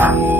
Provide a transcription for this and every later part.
Música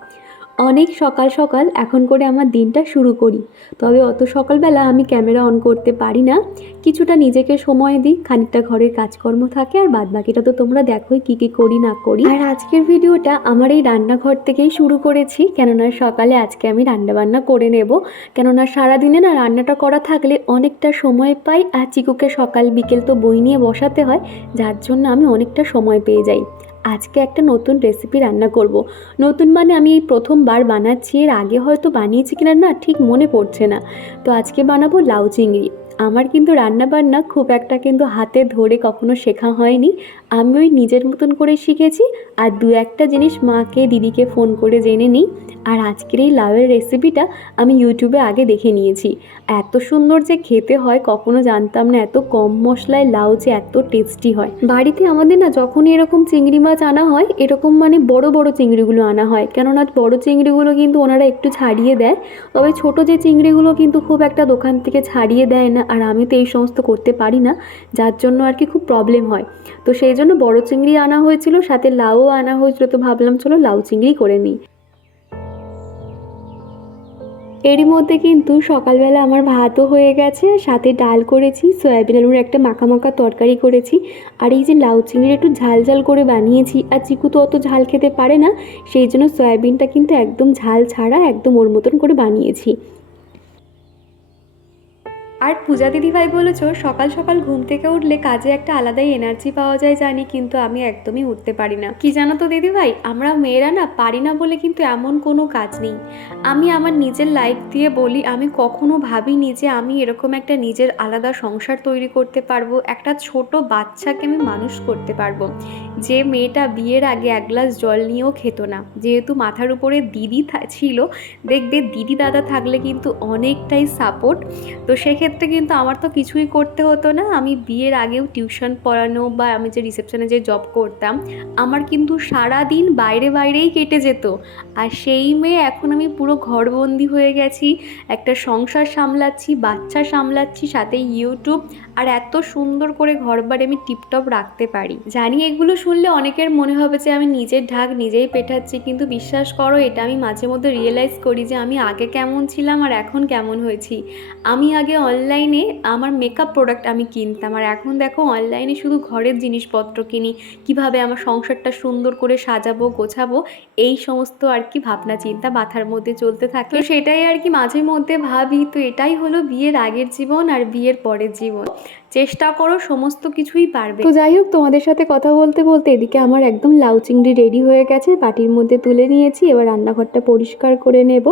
অনেক সকাল সকাল এখন করে আমার দিনটা শুরু করি। তবে অত সকালবেলা আমি ক্যামেরা অন করতে পারি না। কিছুটা নিজেকে সময় দিই, খানিকটা ঘরের কাজকর্ম থাকে আর বাদ বাকিটা তো তোমরা দেখোই কী কী করি না করি। আর আজকের ভিডিওটা আমার এই রান্নাঘর থেকেই শুরু করেছি। কেননা সকালে আজকে আমি রান্নাবান্না করে নেব। কেননা সারাদিনে না রান্নাটা করা থাকলে অনেকটা সময় পাই আর চিকুকে সকাল বিকেল তো বই নিয়ে বসাতে হয়। যার জন্য আমি অনেকটা সময় পেয়ে যাই। আজকে একটা নতুন রেসিপি রান্না করব। নতুন মানে আমি এই প্রথমবার বানাচ্ছি, এর আগে হয়তো বানিয়েছি কিনা না ঠিক মনে পড়ছে না। তো আজকে বানাবো লাউ চিংড়ি। আমার কিন্তু রান্না বান্না খুব একটা কিন্তু হাতে ধরে কখনো শেখা হয়নি। আমি ওই নিজের মতন করে শিখেছি আর দু একটা জিনিস মাকে, দিদিকে ফোন করে জেনে নিই। আর আজকের এই লাউয়ের রেসিপিটা আমি ইউটিউবে আগে দেখে নিয়েছি। এত সুন্দর যে খেতে হয়, কখনো জানতাম না এত কম মশলায় লাউ যে এত টেস্টি হয়। বাড়িতে আমাদের না যখন এরকম চিংড়ি মাছ আনা হয়, এরকম মানে বড় বড় চিংড়িগুলো আনা হয়। কেননা বড় চিংড়িগুলো কিন্তু ওনারা একটু ছাড়িয়ে দেয়। তবে ছোট যে চিংড়িগুলো কিন্তু খুব একটা দোকান থেকে ছাড়িয়ে দেয় না। আর আমি তো এই সমস্ত করতে পারি না, যার জন্য আর কি খুব প্রবলেম হয়। তো সেই জন্য বড় চিংড়ি আনা হয়েছিল, সাথে লাউও আনা হয়েছিল, তো ভাবলাম চলো লাউ চিংড়ি করে নিই। এরই মধ্যে কিন্তু সকালবেলা আমার ভাতও হয়ে গেছে সাথে ডাল করেছি, সয়াবিন আলুর একটা মাখা মাখা তরকারি করেছি, আর এই যে লাউ চিংড়ি একটু ঝাল ঝাল করে বানিয়েছি, আর চিকু তো অত ঝাল খেতে পারে না, সেই জন্য সয়াবিনটা কিন্তু একদম ঝাল ছাড়া একদম ওর মতন করে বানিয়েছি। আর পূজা দিদিভাই বলেছ, সকাল সকাল ঘুম থেকে উঠলে কাজে একটা আলাদাই এনার্জি পাওয়া যায় জানি, কিন্তু আমি একদমই উঠতে পারি না। কি জানো তো দিদিভাই আমরা মেয়েরা না পারি না বলে কিন্তু এমন কোনো কাজ নেই। আমি আমার নিজের লাইফ দিয়ে বলি, আমি কখনো ভাবিনি যে আমি এরকম একটা নিজের আলাদা সংসার তৈরি করতে পারব, একটা ছোট বাচ্চাকে আমি মানুষ করতে পারব। যে মেয়েটা বিয়ের আগে এক গ্লাস জল নিয়েও খেত না। যেহেতু মাথার উপরে দিদি ছিল, দেখবে দিদি দাদা থাকলে কিন্তু অনেকটাই সাপোর্ট তো সেক্ষেত্রে কিন্তু আমার তো কিছুই করতে হতো না। আমি বিয়ের আগেও টিউশন পড়ানো বা আমি যে রিসেপশনে যে জব করতাম, আমার কিন্তু সারা দিন বাইরে বাইরেই কেটে যেত। আর সেই মেয়ে এখন আমি পুরো ঘরবন্দি হয়ে গেছি, একটা সংসার সামলাচ্ছি, বাচ্চা সামলাচ্ছি, সাথে ইউটিউব আর এত সুন্দর করে ঘর বাড়ি আমি টিপটপ রাখতে পারি। জানি এগুলো শুনলে অনেকের মনে হবে যে আমি নিজের ঢাক নিজেই পেঠাচ্ছি কিন্তু বিশ্বাস করো, এটা আমি মাঝে মধ্যে রিয়েলাইজ করি যে আমি আগে কেমন ছিলাম আর এখন কেমন হয়েছি। আমি আগে অনলাইনে আমার মেকআপ প্রোডাক্ট আমি কিনতাম। আর এখন দেখো অনলাইনে শুধু ঘরের জিনিসপত্র কিনি, কীভাবে আমার সংসারটা সুন্দর করে সাজাবো, গোছাবো, এই সমস্ত আর কি ভাবনা চিন্তা মাথার মধ্যে চলতে থাকে। সেটাই আর কি মাঝে মধ্যে ভাবি। তো এটাই হলো বিয়ের আগের জীবন আর বিয়ের পরের জীবন। চেষ্টা করো সমস্ত কিছুই পারবে। তো যাই হোক তোমাদের সাথে কথা বলতে বলতে এদিকে আমার একদম লাউ চিংড়ি রেডি হয়ে গেছে। বাটির মধ্যে তুলে নিয়েছি এবার রান্নাঘরটা পরিষ্কার করে নেব।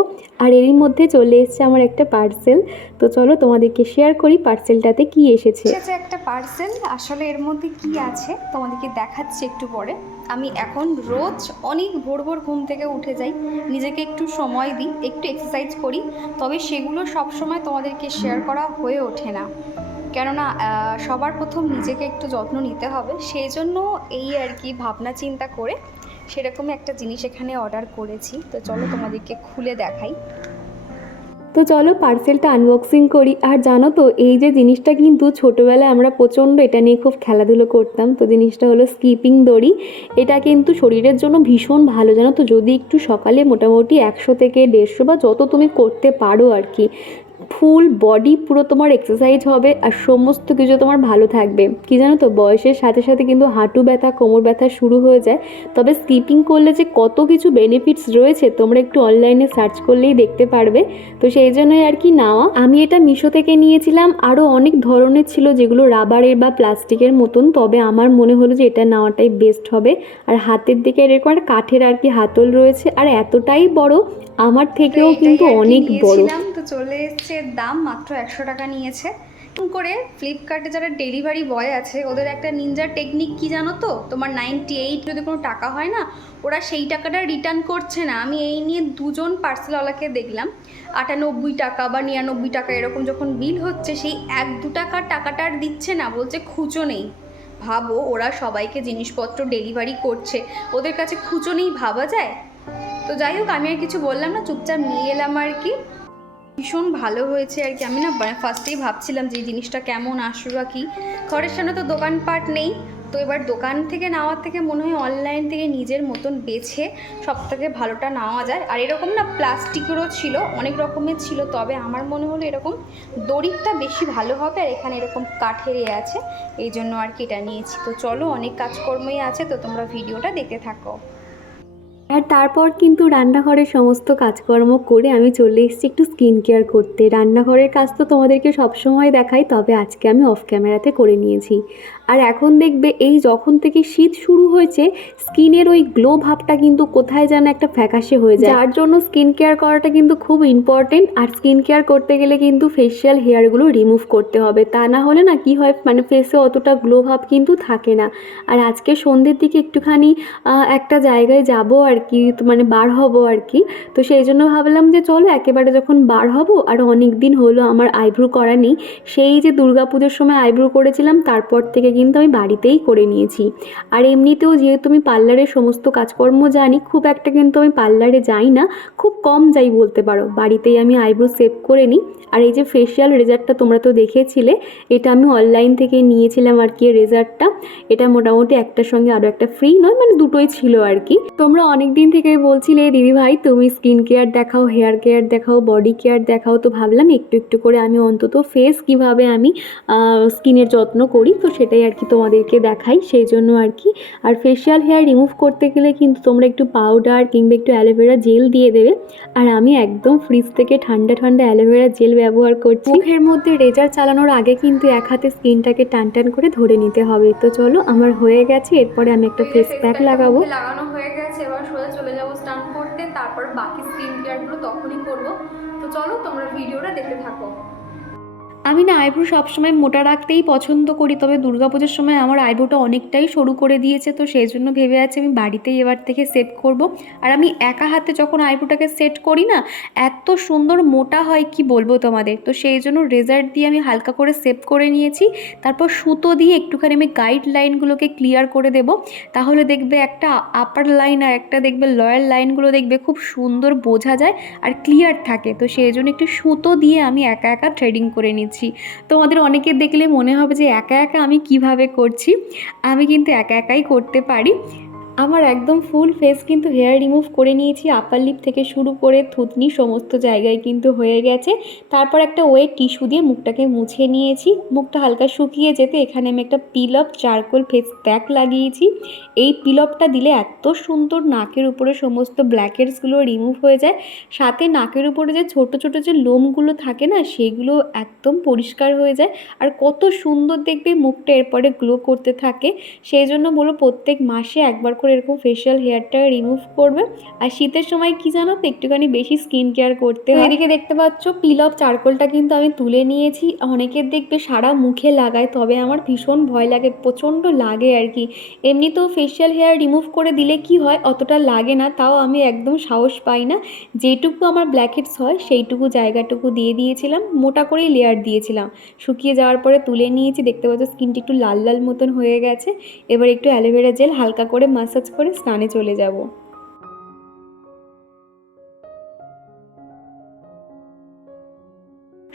আর এরই মধ্যে চলে এসেছে আমার একটা পার্সেল তো চলো তোমাদেরকে শেয়ার করি পার্সেলটাতে কি এসেছে। এসেছে একটা পার্সেল আসলে এর মধ্যে কি আছে তোমাদেরকে দেখাচ্ছি একটু পরে। আমি এখন রোজ অনেক ভোর ভোর ঘুম থেকে উঠে যাই নিজেকে একটু সময় দিই একটু এক্সারসাইজ করি তবে সেগুলো সব সময় তোমাদেরকে শেয়ার করা হয়ে ওঠে না। কেননা সবার প্রথম নিজেকে একটু যত্ন নিতে হবে। সেই জন্য এই আর কি ভাবনা চিন্তা করে সেরকমই একটা জিনিস এখানে অর্ডার করেছি। তো চলো তোমাদেরকে খুলে দেখাই। তো চলো পার্সেলটা আনবক্সিং করি। আর জানো তো, এই যে জিনিসটা কিন্তু ছোটোবেলায় আমরা প্রচণ্ড এটা নিয়ে খুব খেলাধুলো করতাম। তো জিনিসটা হলো স্কিপিং দড়ি। এটা কিন্তু শরীরের জন্য ভীষণ ভালো, জানো তো? যদি একটু সকালে মোটামুটি একশো থেকে দেড়শো বা যত তুমি করতে পারো আর কি। ফুল বডি পুরো তোমার এক্সারসাইজ হবে আর সমস্ত কিছু তোমার ভালো থাকবে। কি জানো তো, বয়সের সাথে সাথে কিন্তু হাঁটু ব্যথা, কোমর ব্যথা শুরু হয়ে যায়। তবে স্কিপিং করলে যে কত কিছু বেনিফিটস রয়েছে, তোমরা একটু অনলাইনে সার্চ করলেই দেখতে পারবে। তো সেই জন্যই আর কি নেওয়া। আমি এটা মিশো থেকে নিয়েছিলাম। আরও অনেক ধরনের ছিল যেগুলো রাবারের বা প্লাস্টিকের মতন। তবে আমার মনে হলো যে এটা নেওয়াটাই বেস্ট হবে। আর হাতের দিকে এরকম একটা কাঠের আর কি হাতল রয়েছে। আর এতটাই বড় আমার থেকেও কিন্তু অনেক বড়। তো চলে এসছে দাম মাত্র একশো টাকা নিয়েছে। করে ফ্লিপকার্টে যারা ডেলিভারি বয় আছে ওদের একটা নিনজার টেকনিক কি জানো তো? তোমার নাইনটি এইট যদি কোনো টাকা হয় না ওরা সেই টাকাটা রিটার্ন করছে না। আমি এই নিয়ে দুজন পার্সেলওয়ালাকে দেখলাম। আটানব্বই টাকা বা নিরানব্বই টাকা এরকম যখন বিল হচ্ছে সেই এক দু টাকার টাকাটা আর দিচ্ছে না বলছে খুচো নেই। ভাবো ওরা সবাইকে জিনিসপত্র ডেলিভারি করছে। ওদের কাছে খুচো নেই ভাবা যায়? তো যাই হোক, আমি আর কিছু বললাম না, চুপচাপ নিয়ে এলাম আর কি। ভীষণ ভালো হয়েছে আর কি। আমি না ফার্স্টেই ভাবছিলাম যে এই জিনিসটা কেমন আসবে বা কী। ঘরের সামনে তো দোকানপাট নেই, তো এবার দোকান থেকে নেওয়ার থেকে মনে হয় অনলাইন থেকে নিজের মতন বেছে সব থেকে ভালোটা নেওয়া যায়। আর এরকম না প্লাস্টিকেরও ছিল, অনেক রকমের ছিল, তবে আমার মনে হলো এরকম দড়িটা বেশি ভালো হবে। আর এখানে এরকম কাঠের এ আছে, এই জন্য আর কি এটা নিয়েছি। তো চলো, অনেক কাজকর্মই আছে, তো তোমরা ভিডিওটা দেখতে থাকো। আর তারপর কিন্তু রান্নাঘরের সমস্ত কাজকর্ম করে আমি চলে এসেছি একটু স্কিন কেয়ার করতে। রান্নাঘরের কাজ তো তোমাদেরকে সবসময় দেখাই, তবে আজকে আমি অফ ক্যামেরাতে করে নিয়েছি। আর এখন দেখবে এই যখন থেকে শীত শুরু হয়েছে, স্কিনের ওই গ্লো ভাবটা কিন্তু কোথায় যেন একটা ফ্যাকাশে হয়ে যায়। যার জন্য স্কিন কেয়ার করাটা কিন্তু খুব ইম্পর্টেন্ট আর স্কিন কেয়ার করতে গেলে কিন্তু ফেসিয়াল হেয়ারগুলো রিমুভ করতে হবে। তা না হলে না কি হয় মানে ফেসে অতটা গ্লো ভাব কিন্তু থাকে না। আর আজকে সন্ধ্যের দিকে একটুখানি একটা জায়গায় যাব আর কি মানে বার হব আর কি। তো সেই জন্য ভাবলাম যে চলো একেবারে যখন বার হব, আর অনেক দিন হলো আমার আইব্রো করা নেই, সেই যে দুর্গাপুজোর সময় আইব্রো করেছিলাম, তারপর থেকে কিন্তু আমি বাড়িতেই করে নিয়েছি। আর এমনিতেও যেহেতু আমি পার্লারের সমস্ত কাজকর্ম জানি, খুব একটা কিন্তু আমি পার্লারে যাই না, খুব কম যাই বলতে পারো। বাড়িতেই আমি আইব্রো সেভ করে নিই। আর এই যে ফেশিয়াল রেজাল্টটা তোমরা তো দেখেছিলে, এটা আমি অনলাইন থেকে নিয়েছিলাম আর কি রেজাল্টটা এটা মোটামুটি একটার সঙ্গে আরও একটা ফ্রি নয় মানে দুটোই ছিল আর কি। তোমরা অনেক দিন থেকে বলছিলে দিদি ভাই, তুমি স্কিন কেয়ার দেখাও হেয়ার কেয়ার দেখাও বডি কেয়ার দেখাও। তো ভাবলাম একটু একটু করে আমি অন্তত ফেস কীভাবে আমি স্কিনের যত্ন করি? তো সেটাই আর কি তোমাদেরকে দেখাই সেই জন্য আর কি। আর ফেশিয়াল হেয়ার রিমুভ করতে গেলে কিন্তু তোমরা একটু পাউডার কিংবা একটু অ্যালোভেরা জেল দিয়ে দেবে। আর আমি একদম ফ্রিজ থেকে ঠান্ডা ঠান্ডা অ্যালোভেরা জেল ব্যবহার করছি। মুখের মধ্যে রেজার চালানোর আগে কিন্তু এক হাতে স্কিনটাকে টান টান করে ধরে নিতে হবে। তো চলো আমার হয়ে গেছে এরপরে আমি একটা ফেস প্যাক লাগাবো। লাগানো হয়ে গেছে এবার সোজা চলে যাব স্নান করতে তারপর বাকি স্কিন কেয়ারগুলো তখনই করব। তো চলো তোমরা ভিডিওটা দেখতে থাকো। আমি না আইব্রো সবসময় মোটা রাখতেই পছন্দ করি, তবে দুর্গাপুজোর সময় আমার আইব্রোটা অনেকটাই সরু করে দিয়েছে, তো সেই জন্য ভেবে আছি আমি বাড়িতেই এবার থেকে সেট করব। আর আমি একা হাতে যখন আইব্রোটাকে সেট করি না, এত সুন্দর মোটা হয় কি বলব তোমাদের? তো সেই জন্য রেজাল্ট দিয়ে আমি হালকা করে সেভ করে নিয়েছি, তারপর সুতো দিয়ে একটুখানি আমি গাইড লাইনগুলোকে ক্লিয়ার করে দেব। তাহলে দেখবে একটা আপার লাইন আর একটা দেখবে লয়ার লাইনগুলো দেখবে খুব সুন্দর বোঝা যায় আর ক্লিয়ার থাকে, তো সেই জন্য একটু সুতো দিয়ে আমি একা একা থ্রেডিং করে নিচ্ছি। তোমাদের অনেকে দেখলে মনে হবে যে একা একা আমি কীভাবে করছি? আমি কিন্তু একা একাই করতে পারি। আমার একদম ফুল ফেস কিন্তু হেয়ার রিমুভ করে নিয়েছি আপার লিপ থেকে শুরু করে থুতনি সমস্ত জায়গায় কিন্তু হয়ে গেছে। তারপর একটা ওয়েট টিস্যু দিয়ে মুখটাকে মুছে নিয়েছি। মুখটা হালকা শুকিয়ে যেতে এখানে আমি একটা peel off charcoal face pack লাগিয়েছি। এই পিল অফটা দিলে এত সুন্দর নাকের উপরে সমস্ত ব্ল্যাকেটসগুলো রিমুভ হয়ে যায়। সাথে নাকের উপরে যে ছোট ছোট যে লোমগুলো থাকে না, সেগুলো একদম পরিষ্কার হয়ে যায়। আর কত সুন্দর দেখবে মুখটা এরপরে গ্লো করতে থাকে। সেই জন্য বলো প্রত্যেক মাসে একবার করে এরকম ফেশিয়াল হেয়ারটা রিমুভ করবে। আর শীতের সময় কি জানো তো একটুখানি বেশি স্কিন কেয়ার করতে হয়। এদিকে দেখতে পাচ্ছ পিল অফ চারকোলটা কিন্তু আমি তুলে নিয়েছি। অনেকের দেখবে সারা মুখে লাগায় তবে আমার ভীষণ ভয় লাগে প্রচণ্ড লাগে আর কি। এমনি তো ফেশিয়াল হেয়ার রিমুভ করে দিলে কি হয় অতটা লাগে না তাও আমি একদম সাহস পাই না। যেটুকু আমার ব্ল্যাকেটস হয় সেইটুকু জায়গাটুকু দিয়ে দিয়েছিলাম মোটা করেই লেয়ার দিয়েছিলাম। শুকিয়ে যাওয়ার পরে তুলে নিয়েছি দেখতে পাচ্ছ স্কিনটি একটু লাল লাল মতন হয়ে গেছে। এবার একটু অ্যালোভেরা জেল হালকা করে মাসাজ করে স্নানে চলে যাব।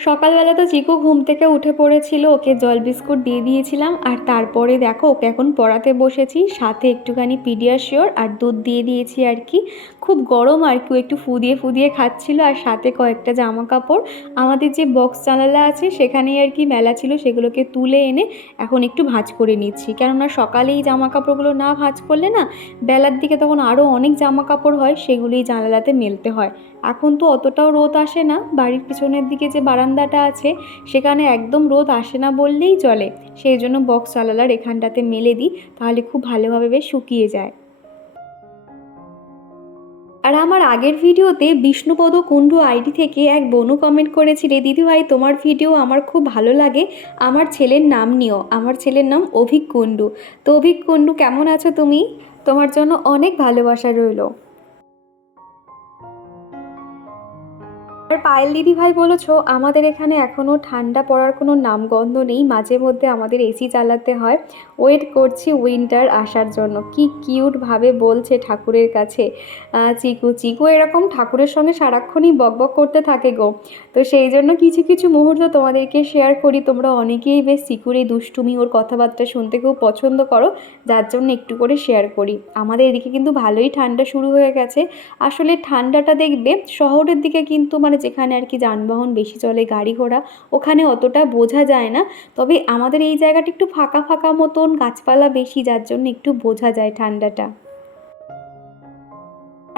সকালবেলা তো চিকু ঘুম থেকে উঠে পড়েছিল, ওকে জল বিস্কুট দিয়ে দিয়েছিলাম, আর তারপরে দেখো ওকে এখন পড়াতে বসেছি, সাথে একটুখানি পিডিয়াশিওর আর দুধ দিয়ে দিয়েছি আর কি। খুব গরম আর কি একটু ফুদিয়ে ফুদিয়ে খাচ্ছিল, আর সাথে কয়েকটা জামা কাপড়। আমাদের যে বক্স জানালা আছে, সেখানেই আর কি মেলা ছিল, সেগুলোকে তুলে এনে এখন একটু ভাঁজ করে নিচ্ছি। কেননা সকালেই জামা কাপড়গুলো না ভাঁজ করলে না, বেলার দিকে তখন আরও অনেক জামা কাপড় হয়, সেগুলোই জানালাতে মেলতে হয়। এখন তো অতটাও রোদ আসে না, বাড়ির পিছনের দিকে যে বারান্দাটা আছে, সেখানে একদম রোদ আসে না বললেই চলে। সেই জন্য বক্স জানালার এখানটাতে মেলে দিই, তাহলে খুব ভালোভাবে বেশ শুকিয়ে যায়। আর আমার আগের ভিডিওতে বিষ্ণুপদ কুণ্ডু আইডি থেকে এক বনু কমেন্ট করেছিল, দিদিভাই, তোমার ভিডিও আমার খুব ভালো লাগে। আমার ছেলের নাম নিও। আমার ছেলের নাম অভিক কুণ্ডু। তো অভিক কুণ্ডু, কেমন আছো তুমি? তোমার জন্য অনেক ভালোবাসা রইল। আর পায়েল দিদি ভাই বলেছ, আমাদের এখানে এখনও ঠান্ডা পড়ার কোনো নামগন্ধ নেই, মাঝে মধ্যে আমাদের এসি চালাতে হয়। ওয়েট করছি উইন্টার আসার জন্য। কি কিউটভাবে বলছে ঠাকুরের কাছে। চিকু চিকু এরকম ঠাকুরের সঙ্গে সারাক্ষণই বকবক করতে থাকে গো। তো সেই জন্য কিছু কিছু মুহূর্ত তোমাদেরকে শেয়ার করি। তোমরা অনেকেই বেশ চিকুর এই দুষ্টুমি ওর কথাবার্তা শুনতে খুব পছন্দ করো, যার জন্য একটু করে শেয়ার করি। আমাদের এদিকে কিন্তু ভালোই ঠান্ডা শুরু হয়ে গেছে। আসলে ঠান্ডাটা দেখবে, শহরের দিকে কিন্তু মানে যেখানে আর কি যানবাহন বেশি চলে গাড়ি ঘোড়া, ওখানে অতটা বোঝা যায় না। তবে আমাদের এই জায়গাটা একটু ফাঁকা ফাঁকা মতন, গাছপালা বেশি, যার জন্য একটু বোঝা যায় ঠান্ডাটা।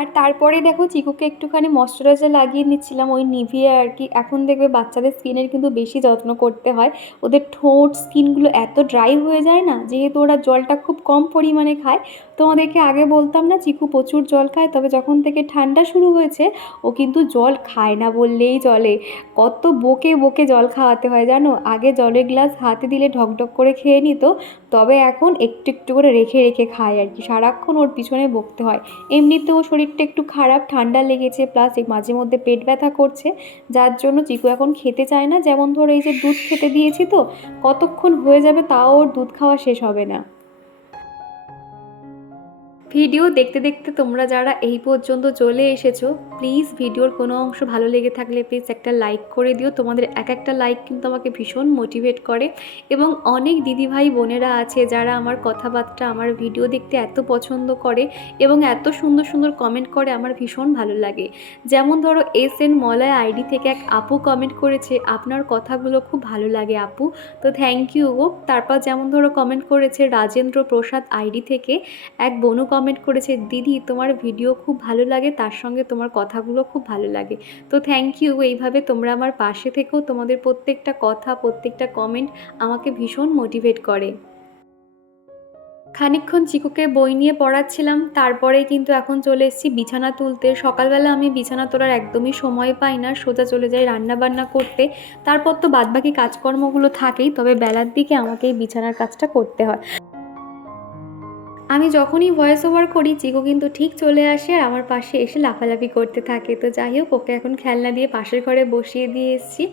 আর তারপরে দেখো চিকুকে একটুখানি ময়শ্চারাইজার লাগিয়ে নিচ্ছিলাম, ওই নিভিয়ে আর কি। এখন দেখবে বাচ্চাদের স্কিনের কিন্তু বেশি যত্ন করতে হয়। ওদের ঠোঁট, স্কিনগুলো এত ড্রাই হয়ে যায় না, যেহেতু ওরা জলটা খুব কম পরিমাণে খায়। তোমাদেরকে আগে বলতাম না, চিকু প্রচুর জল খায়, তবে যখন থেকে ঠান্ডা শুরু হয়েছে, ও কিন্তু জল খায় না বললেই চলে। কত বকে বকে জল খাওয়াতে হয় জানো? আগে জলের গ্লাস হাতে দিলে ঢকঢক করে খেয়ে নিত তবে এখন একটু একটু করে রেখে রেখে খায় আর কি। সারাক্ষণ ওর পিছনে বকতে হয়। এমনিতে এমনিতেও শরীরটা একটু খারাপ, ঠান্ডা লেগেছে প্লাস মাঝে মধ্যে পেট ব্যথা করছে। যার জন্য চিকু এখন খেতে চায় না। যেমন ধরো এই যে দুধ খেতে দিয়েছি তো, কতক্ষণ হয়ে যাবে তাও ওর দুধ খাওয়া শেষ হবে না। ভিডিও দেখতে দেখতে তোমরা যারা এই পর্যন্ত চলে এসেছ প্লিজ ভিডিওর কোনো অংশ ভালো লেগে থাকলে প্লিজ একটা লাইক করে দিও। তোমাদের এক একটা লাইক কিন্তু আমাকে ভীষণ মোটিভেট করে। এবং অনেক দিদিভাই বোনেরা আছে যারা আমার কথাবার্তা, আমার ভিডিও দেখতে এত পছন্দ করে এবং এত সুন্দর সুন্দর কমেন্ট করে আমার ভীষণ ভালো লাগে। যেমন ধরো এস এন মলয় আইডি থেকে এক আপু কমেন্ট করেছে, আপনার কথাগুলো খুব ভালো লাগে আপু। তো থ্যাংক ইউ গো। তারপর যেমন ধরো কমেন্ট করেছে রাজেন্দ্র প্রসাদ আইডি থেকে, এক বনু কমেন্ট করেছে, দিদি, তোমার ভিডিও খুব ভালো লাগে, তার সঙ্গে তোমার কথাগুলো খুব ভালো লাগে। তো থ্যাংক ইউ এইভাবে তোমরা আমার পাশে থেকেও তোমাদের প্রত্যেকটা কথা, প্রত্যেকটা কমেন্ট আমাকে ভীষণ মোটিভেট করে। খানিকক্ষণ চিকুকে বই নিয়ে পড়াচ্ছিলাম তারপরে কিন্তু এখন চলে এসেছি বিছানা তুলতে। সকালবেলা আমি বিছানা তোলার একদমই সময় পাই না, সোজা চলে যাই রান্না বান্না করতে। তারপর তো বাদবাকি কাজকর্মগুলো থাকেই, তবে বেলার দিকে আমাকে এই বিছানার কাজটা করতে হয়। আমি যখনই ভয়েস ওভার করি, চিকু কিন্তু ঠিক চলে আসে আর আমার পাশে এসে লাফালাফি করতে থাকে। তো যাই হোক, ওকে এখন খেলনা দিয়ে পাশের ঘরে বসিয়ে দিয়ে এসেছি।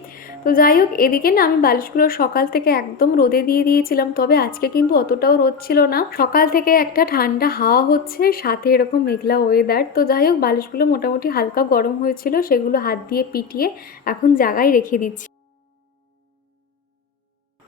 তো যাই হোক, এদিকে না আমি বালিশগুলো সকাল থেকে একদম রোদে দিয়ে দিয়েছিলাম, তবে আজকে কিন্তু অতটাও রোদ ছিল না। সকাল থেকে একটা ঠান্ডা হাওয়া হচ্ছে, সাথে এরকম মেঘলা ওয়েদার তো যাই হোক, বালিশগুলো মোটামুটি হালকা গরম হয়েছিল, সেগুলো হাত দিয়ে পিটিয়ে এখন জায়গায় রেখে দিচ্ছি।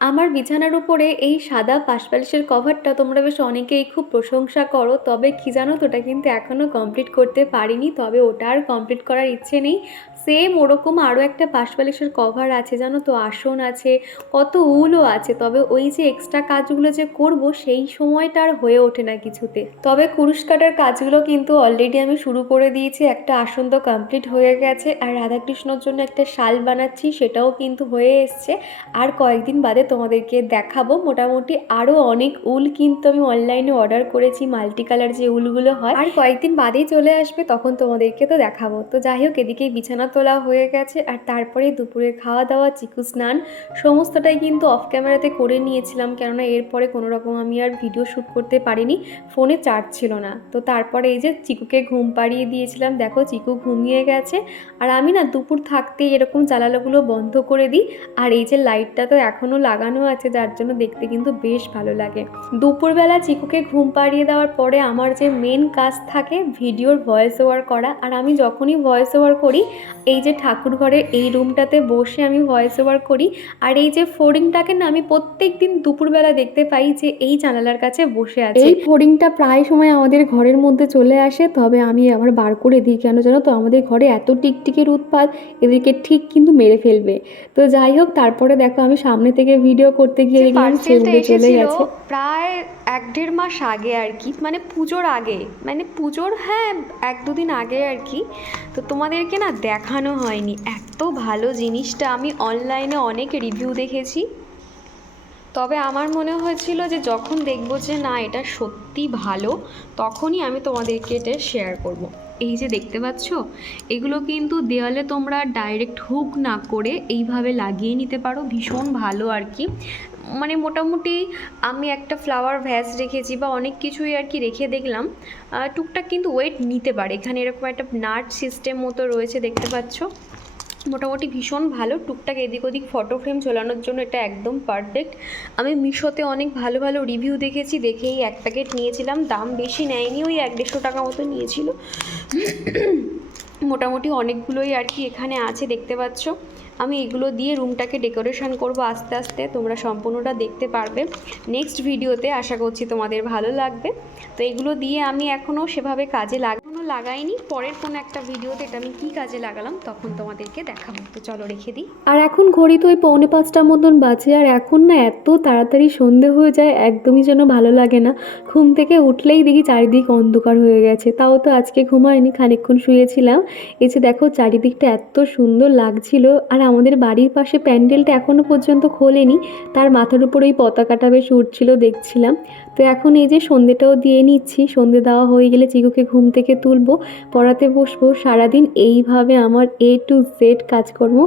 আমার বিছানার উপরে এই সাদা পাশপালিশের কভারটা তোমরা বেশ অনেকেই খুব প্রশংসা করো, তবে কি জানো তো, ওটা কিন্তু এখনও কমপ্লিট করতে পারিনি, তবে ওটা আর কমপ্লিট করার ইচ্ছে নেই। সেম ওরকম আরও একটা পাশপালিশের কভার আছে, জানো তো? আসন আছে, কত উলও আছে। তবে ওই যে এক্সট্রা কাজগুলো যে করব, সেই সময়টা আর হয়ে ওঠে না কিছুতে। তবে কুরুশ কাটার কাজগুলো কিন্তু অলরেডি আমি শুরু করে দিয়েছি। একটা আসন তো কমপ্লিট হয়ে গেছে আর রাধাকৃষ্ণর জন্য একটা শাল বানাচ্ছি, সেটাও কিন্তু হয়ে এসছে। আর কয়েকদিন বাদে তোমাদেরকে দেখাবো। মোটামুটি আরও অনেক উল কিন্তু আমি অনলাইনে অর্ডার করেছি মাল্টি কালার যে উলগুলো হয়। আর কয়েকদিন বাদেই চলে আসবে, তখন তোমাদেরকে তো দেখাবো। তো যাই হোক এদিকে বিছানা তোলা হয়ে গেছে আর তারপরে দুপুরে খাওয়া দাওয়া চিকু স্নান, সমস্তটাই কিন্তু অফ ক্যামেরাতে করে নিয়েছিলাম। কেননা এরপরে কোনো রকম আমি আর ভিডিও শ্যুট করতে পারিনি ফোনে চার্জ ছিল না। তো তারপরে এই যে চিকুকে ঘুম পাড়িয়ে দিয়েছিলাম, দেখো চিকু ঘুমিয়ে গেছে। আর আমি না দুপুর থাকতেই এরকম জ্বালালোগুলো বন্ধ করে দিই। আর এই যে লাইটটা তো এখনও লাগানো আছে, যার জন্য দেখতে কিন্তু বেশ ভালো লাগে। দুপুরবেলা চিকুকে ঘুম পাড়িয়ে দেওয়ার পরে আমার যে মেন কাজ থাকে ভিডিওর ভয়েস ওভার করা। আর আমি যখনই ভয়েস ওভার করি এই যে ঠাকুর ঘরের এই রুমটাতে বসে আমি ভয়েস ওভার করি আর এই যে ফোরিংটাকে না আমি প্রত্যেক দিন দুপুরবেলা দেখতে পাই যে এই জানালার কাছে বসে আছে। এই ফোরিংটা প্রায় সময় আমাদের ঘরের মধ্যে চলে আসে তবে আমি আবার বার করে দিই। কেন জানো তো? আমাদের ঘরে এত টিকটিকের উৎপাত এদেরকে ঠিক কিন্তু মেরে ফেলবে। তো যাই হোক তারপরে দেখো আমি সামনে থেকে ভিডিও করতে গিয়ে দেখলাম সেগুলো চলে গেছে। প্রায় এক দেড় মাস আগে আর কি মানে পুজোর আগে মানে পুজোর হ্যাঁ এক দুদিন আগে আর কি, তো তোমাদেরকে না দেখানো হয়নি। এত ভালো জিনিসটা আমি অনলাইনে অনেক রিভিউ দেখেছি। তবে আমার মনে হয়েছিল যে যখন দেখব যে না, এটা সত্যি ভালো, তখনই আমি তোমাদেরকে এটা শেয়ার করব। এই যে দেখতে পাচ্ছ, এগুলো কিন্তু দেওয়ালে তোমরা ডাইরেক্ট হুক না করে এইভাবে লাগিয়ে নিতে পারো। ভীষণ ভালো আর কি। মানে মোটামুটি আমি একটা ফ্লাওয়ার ভ্যাস রেখেছি বা অনেক কিছুই আর কি রেখে দেখলাম। টুকটাক কিন্তু ওয়েট নিতে পারে। এখানে এরকম একটা নাট সিস্টেম মতো রয়েছে, দেখতে পাচ্ছ। মোটামুটি ভীষণ ভালো। টুকটাক এদিক ওদিক ফটো ফ্রেম ঝোলানোর জন্য এটা একদম পারফেক্ট আমি মিশোতে অনেক ভালো ভালো রিভিউ দেখেছি। দেখেই এক প্যাকেট নিয়েছিলাম। দাম বেশি নেয়নি, ওই এক দেড়শো টাকা মতো নিয়েছিল। মোটামুটি অনেকগুলোই আর কি এখানে আছে, দেখতে পাচ্ছ। আমি এগুলো দিয়ে রুমটাকে ডেকোরেশন করব আস্তে আস্তে, তোমরা সম্পূর্ণটা দেখতে পারবে। নেক্সট ভিডিওতে আশা করছি তোমাদের ভালো লাগবে। তো এগুলো দিয়ে আমি এখনও সেভাবে কাজে লাগানো লাগাইনি, পরের কোনো একটা ভিডিওতে এটা আমি কী কাজে লাগালাম তখন তোমাদেরকে দেখাবো। তো চলো রেখে দিই। আর এখন ঘড়ি তো ওই পৌনে পাঁচটার মতন বাজে, আর এখন না এত তাড়াতাড়ি সন্ধে হয়ে যায়, একদমই যেন ভালো লাগে না। ঘুম থেকে উঠলেই দেখি চারিদিক অন্ধকার হয়ে গেছে, তাও তো আজকে ঘুমায়নি, খানিকক্ষণ শুয়েছিলাম। এসে দেখো, চারিদিকটা এত সুন্দর লাগছিল, আর আমাদের বাড়ির পাশে প্যান্ডেলটা এখনও পর্যন্ত খোলেনি। তার মাথার উপর ওই পতাকাটা বেশ উঠছিল দেখছিলাম। তো এখন এই যে সন্ধেটাও দিয়ে নিচ্ছি। সন্ধে দেওয়া হয়ে গেলে চিকুকে ঘুম থেকে তুলবো। পড়াতে বসবো। সারাদিন এইভাবে আমার এ টু জেড কাজকর্ম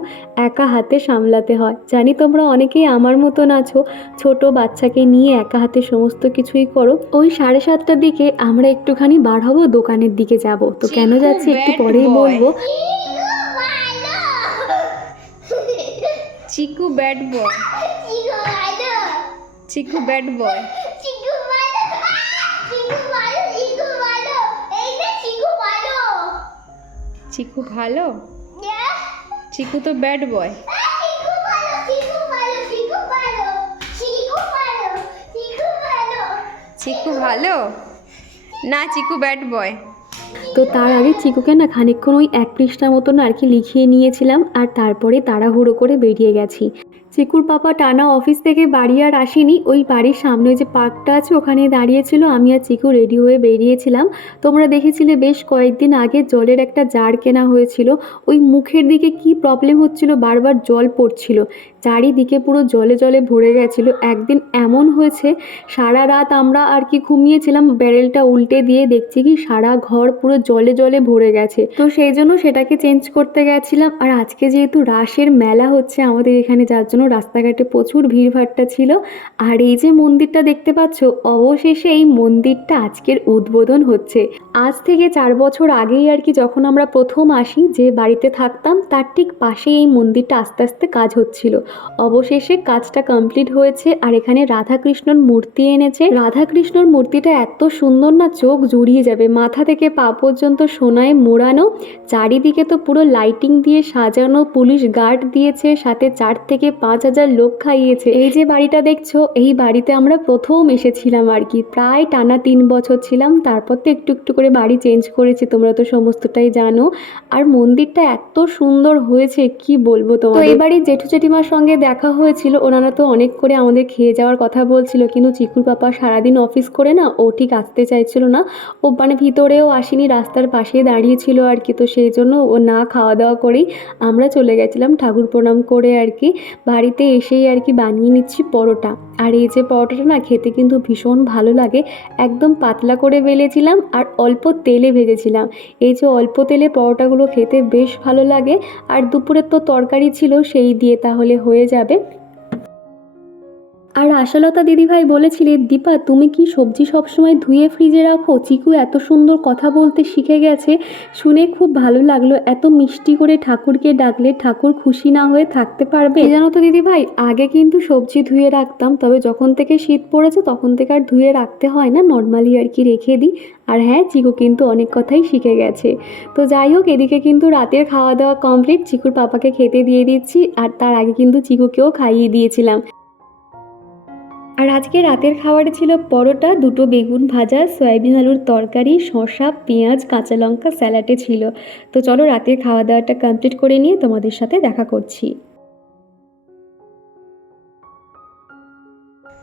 একা হাতে সামলাতে হয়। জানি তোমরা অনেকেই আমার মতন আছো। ছোট বাচ্চাকে নিয়ে একা হাতে সমস্ত কিছুই করো। ওই সাড়ে সাতটার দিকে আমরা একটুখানি বার হব দোকানের দিকে যাব। তো কেন যাচ্ছি একটু পরেই বলব। Chiku bad boy Chiku bad boy Chiku ভালো? চিকু তো ব্যাড বয় চিকু ভালো? না, চিকু ব্যাড বয় তো তার আগে চিকুকে না খানিকক্ষণ ওই এক পৃষ্ঠা মতন আর কি লিখিয়ে নিয়েছিলাম আর তারপরে তাড়াহুড়ো করে বেরিয়ে গেছি। চিকুর পাপা টানা অফিস থেকে বাড়ি আর আসেনি। ওই বাড়ির সামনে যে পার্কটা আছে, ওখানে দাঁড়িয়েছিল। আমি আর চিকু রেডি হয়ে বেরিয়েছিলাম। তোমরা দেখেছিলে বেশ কয়েকদিন আগে জলের একটা জার কেনা হয়েছিল। ওই মুখের দিকে কি প্রবলেম হচ্ছিল? বারবার জল পড়ছিল। চারিদিকে পুরো জলে জলে ভরে গেছিল। একদিন এমন হয়েছে, সারা রাত আমরা আর কি ঘুমিয়েছিলাম। ব্যারেলটা উল্টে দিয়ে দেখছি কি সারা ঘর পুরো জলে জলে ভরে গেছে। তো সেই জন্য সেটাকে চেঞ্জ করতে গেছিলাম। আর আজকে যেহেতু রাসের মেলা হচ্ছে আমাদের এখানে, যার জন্য রাস্তাঘাটে প্রচুর ভিড়ভাট্টা ছিল। আর এই যে মন্দিরটা দেখতে পাচ্ছ, অবশেষে এই মন্দিরটা আজকের উদ্বোধন হচ্ছে। আজ থেকে চার বছর আগেই আর কি যখন আমরা প্রথম আসি, যে বাড়িতে থাকতাম, তার ঠিক পাশেই এই মন্দিরটা আস্তে আস্তে কাজ হচ্ছিল। অবশেষে কাজটা কমপ্লিট হয়েছে আর এখানে রাধাকৃষ্ণর মূর্তি এনেছে। রাধাকৃষ্ণর মূর্তিটা এত সুন্দর না, চোখ জুড়িয়ে যাবে। মাথা থেকে পা পর্যন্ত সোনায় মোড়ানো। চারিদিকে তো পুরো লাইটিং দিয়ে সাজানো, পুলিশ গার্ড দিয়েছে, সাথে চার থেকে পাঁচ হাজার লোক খাইয়েছে। এই যে বাড়িটা দেখছ এই বাড়িতে আমরা প্রথম এসেছিলাম আর কি। প্রায় টানা তিন বছর ছিলাম তারপর তো একটু একটু করে বাড়ি চেঞ্জ করেছি তোমরা তো সমস্তটাই জানো। আর মন্দিরটা এত সুন্দর হয়েছে কি বলব তোমার তো এবারে জেঠু জেঠিমার সঙ্গে দেখা হয়েছিল ওনারা তো অনেক করে আমাদের খেয়ে যাওয়ার কথা বলছিল কিন্তু চিকুর পাপা সারাদিন অফিস করে না ও ঠিক আসতে চাইছিল না। ও মানে ভিতরেও আসেনি রাস্তার পাশেই দাঁড়িয়েছিল আর কি তো সেই জন্য ও না খাওয়া দাওয়া করেই আমরা চলে গেছিলাম ঠাকুর প্রণাম করে আর কি। বাড়িতে এসেই আর কি বানিয়ে নিচ্ছি পরোটা। আর এই যে পরোটাটা না খেতে কিন্তু ভীষণ ভালো লাগে। একদম পাতলা করে বেলেছিলাম আর অল্প তেলে ভেজেছিলাম। এই যে অল্প তেলে পরোটাগুলো খেতে বেশ ভালো লাগে। আর দুপুরের তো তরকারি ছিল সেই দিয়ে তাহলে হয়ে যাবে। আর আশালতা দিদিভাই বলেছিলে, দীপা, তুমি কি সবজি সবসময় ধুয়ে ফ্রিজে রাখো? চিকু এত সুন্দর কথা বলতে শিখে গেছে। শুনে খুব ভালো লাগল। এত মিষ্টি করে ঠাকুরকে ডাকলে ঠাকুর খুশি না হয়ে থাকতে পারবে? জানো তো দিদিভাই, আগে কিন্তু সবজি ধুয়ে রাখতাম, তবে যখন থেকে শীত পড়েছে তখন থেকে আর ধুয়ে রাখতে হয় না। নর্মালি আর কি রেখে দিই। আর হ্যাঁ চিকু কিন্তু অনেক কথাই শিখে গেছে। তো যাই হোক, এদিকে কিন্তু রাতের খাওয়া দাওয়া কমপ্লিট চিকুর পাপাকে খেতে দিয়ে দিচ্ছি, আর তার আগে কিন্তু চিকুকেও খাইয়ে দিয়েছিলাম। আর আজকে রাতের খাবারে ছিল পরোটা, দুটো বেগুন ভাজা, সয়াবিন আলুর তরকারি, শসা, পেঁয়াজ, কাঁচা লঙ্কা, স্যালাডে ছিল। তো চলো রাতের খাওয়া দাওয়াটা কমপ্লিট করে নিয়ে তোমাদের সাথে দেখা করছি।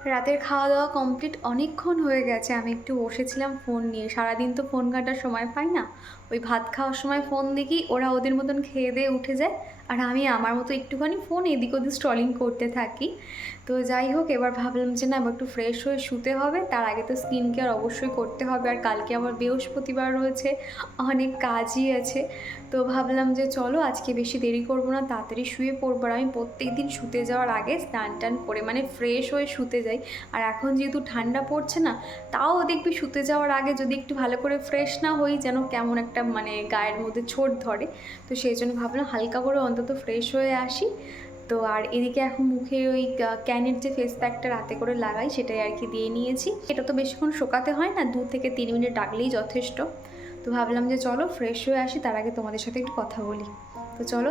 রাতের খাওয়া দাওয়া কমপ্লিট অনেকক্ষণ হয়ে গেছে। আমি একটু বসেছিলাম ফোন নিয়ে। সারাদিন তো ফোন ঘাটার সময় পাই না। ওই ভাত খাওয়ার সময় ফোন দেখি ওরা ওদের মতন খেয়ে দিয়ে উঠে যায়। আর আমি আমার মতো একটুখানি ফোন এদিক ওদিক স্ট্রলিং করতে থাকি। তো যাই হোক, এবার ভাবলাম যে না একটু ফ্রেশ হয়ে শুতে হবে। তার আগে তো স্কিন কেয়ার অবশ্যই করতে হবে। আর কালকে আবার বৃহস্পতিবার রয়েছে, অনেক কাজই আছে। তো ভাবলাম যে চলো, আজকে বেশি দেরি করব না, তাড়াতাড়ি শুয়ে পড়ব। আর আমি প্রত্যেক দিন শুতে যাওয়ার আগে স্নান টান করে মানে ফ্রেশ হয়ে শুতে যাই। আর এখন যেহেতু ঠান্ডা পড়ছে না, তাও দেখবি শুতে যাওয়ার আগে যদি একটু ভালো করে ফ্রেশ না হই, যেন কেমন একটা মানে গায়ের মধ্যে ছোট ধরে। তো সেই জন্য ভাবলাম হালকা করে অন্তত ফ্রেশ হয়ে আসি। তো আর এদিকে এখন মুখে ওই ক্যানের যে ফেস প্যাকটা রাতে করে লাগাই, সেটাই আর কি দিয়ে নিয়েছি। এটা তো বেশিক্ষণ শোকাতে হয় না, দু থেকে তিন মিনিট ডাকলেই যথেষ্ট। তো ভাবলাম যে চলো ফ্রেশ হয়ে আসি, তার আগে তোমাদের সাথে একটু কথা বলি। তো চলো